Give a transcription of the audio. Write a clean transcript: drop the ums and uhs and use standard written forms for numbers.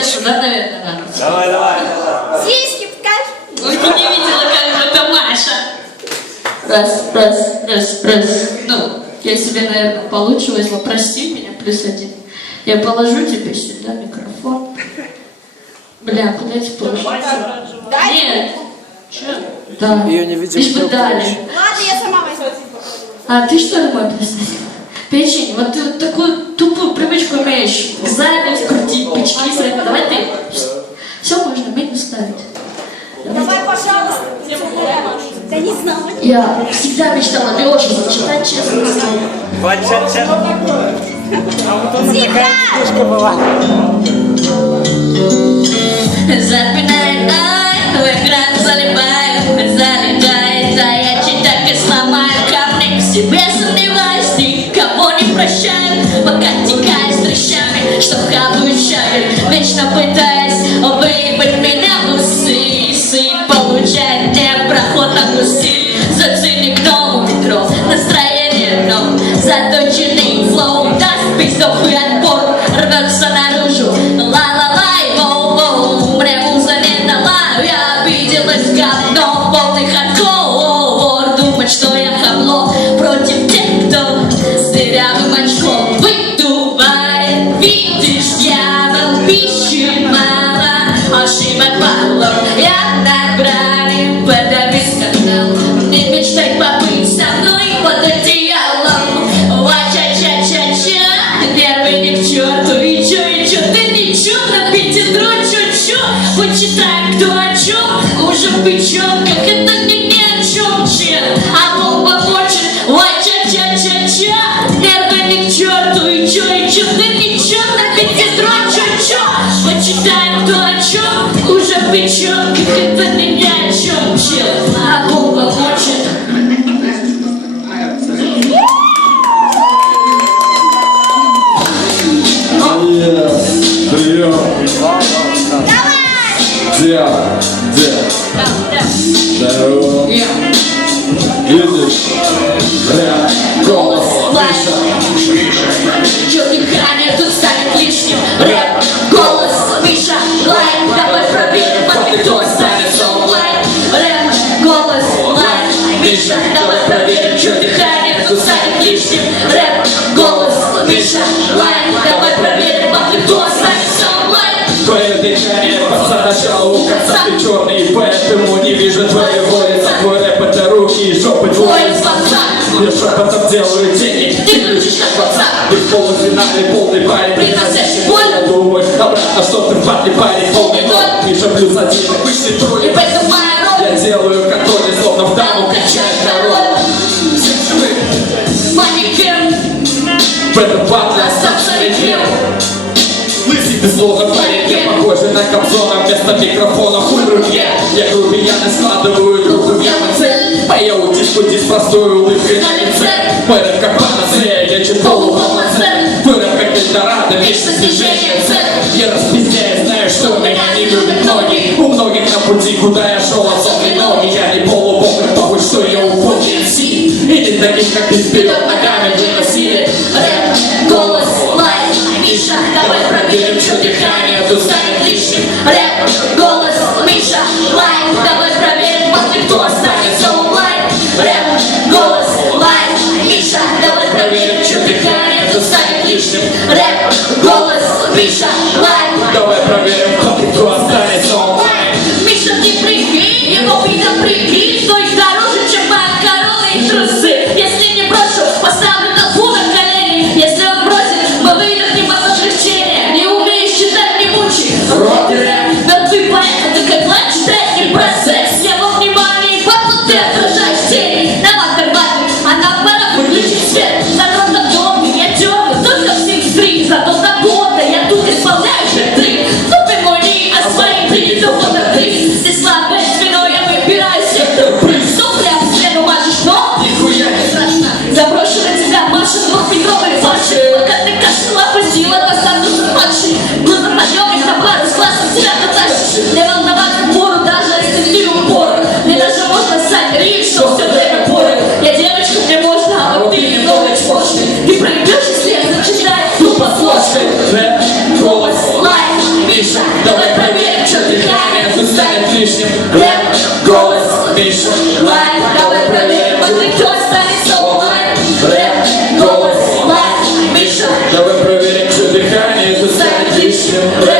честно, да, наверное, надо. Давай. Сиськи покажи. Ой, ты не видела, как же это Маша. Раз. Ну, я себе, наверное, получше возьму. Прости меня, +1. Я положу тебе сюда микрофон. Бля, куда эти положить? Нет. Че? Да. Ее не видел. Лишь бы дали. Ладно, я сама возьму. А ты что ли мой представитель? Печень, вот ты вот такую тупую привычку имеешь. Экзамен крутить, печки срывать. Давай ты. Все можно, меню ставить. Давай, пожалуйста. Да не знаю. Я всегда мечтала Лешу зачитать, честно сказать. Девушка была. Запинает ай, в экран залипает, залетает, а я так и сломаю камни. В себе сомневаюсь, никого не прощаю, пока текаю с трещами, что обучаю, вечно пытаясь выебать меня в усы. Сын получает не проход на гуси, зацени к новому метро, настроение дно, заточенный флоу, даст пиздов и отпор, рвется наружу, ла-ла-лай, воу-воу, мне муза не дала, я обиделась, говно, полный хардкор, думать, что я хабло, против тех, кто с дырявым очком выдувает, видишь, дьявол, пищи мало, ошибок мало, я на грани, подави скандал, не мечтай побыть со мной под одеялом, ва-ча-ча-ча-ча, нервы не к черту, и чё, ты ничего, напейте дрочь, чё, почитаем кто о чём, уже в печёнках, это не ни о чём, чел, а бомба хочет, ва-ча-ча-ча-ча, нервы не к черту, и чё, ты ничего, напейте дрочь, чё, почитаем кто о чём, уже в печёнках, это не ни о чём, чел, а бомба хочет. Здорово. Видишь? Голос Миша. Чё дыхание тут станет лишним? Рэп, голос, Миша, лайн. Давай проверим, а ты кто станет онлайн? Рэп, голос, лайн. Миша, давай проверим, чё дыхание тут станет лишним? Рэп, голос, Миша, лайн. Давай проверим, а ты кто станет онлайн? Твое дыхание по началу, у конца ты черный, поэтому не вижу твоего лица. Твой рэп это руки и жопы твои глаза. Я шепотом делаю деньги, Ты кричишь как WhatsApp. ты в полуфинале полный парень, Приносящий боль. я думаю, обратно, что ты в батле парень полный ноль. Миша +1, обычный И тролль. поэтому моя роль. Я делаю контроль, словно в даму качает король. Манекен, В этом батле остался рекем. Лысый ты словно парень, похожий на Кобзона. Вместо микрофона хуй в руке. Я грубияны складываю руку в ямце. Моя утишь простой улыбкой на лице. Мой рэп как панацея, лечит полуполноцен. Твой рэп как Эльдорадо, вечно снижение цен. Я распиздяю, знаю, что меня не любят многие. У многих на пути, куда я шел, отсохли ноги. Я не полубог, похуй, что я убогий MC. И не таких, как ты вперед ногами выносили. рэп, голос, лайн. Миша, давай проверим, что дыхание тут станет лишним. Рэп, голос, Миша, лайн. Давай проверим, а ты кто останется онлайн. Рэп, голос, лайн. Миша, давай проверим, что дыхание тут станет лишним. Рэп, голос, Миша, лайн. Давай проверим, кто останется онлайн. Миша, ты прикинь, его видом прикинь, стоит дороже, чем моя корона и трусы. Если не брошу, поставлю толпу на колени. Если он бросит, мы выдохнем от облегчения. Не умеешь читать, не мучай. Рот и рэп, мертвый поэт, это как лайк, читать не процесс. Я во внимании, потом ты отражаешь тени. На ватер-ватер, а на парах выключить свет. Народ на доме, я темный, только в Sims 3. Зато за года я тут исполняю хитры. Тупый мой ник, а своим принято фототрис. Ты слабое звено, я выбираю сектор приз. Сопля в стену мажешь, но нихуя не страшно. Заброшу на тебя Маша двухметровой фарши. Пока ты кашляла, посила по статусу младший. Глазом подъемник на пару с классом себя потащишь. Не волноваться пору, даже если ты упору. Мне даже можно ссать речь, что все время поры. Я девочка, мне можно, а вот ты немного чпошный. Ты проебешь, если я зачитаю тупо сложкой. Рэп, голос, Лайк, Миша, лишним. Рэп, голос, Миша, Лайк, давай проверим, подключай, станет онлайн. Рэп, голос, лайк, Миша, давай проверим, что дыхание это станет лишним. Рэп,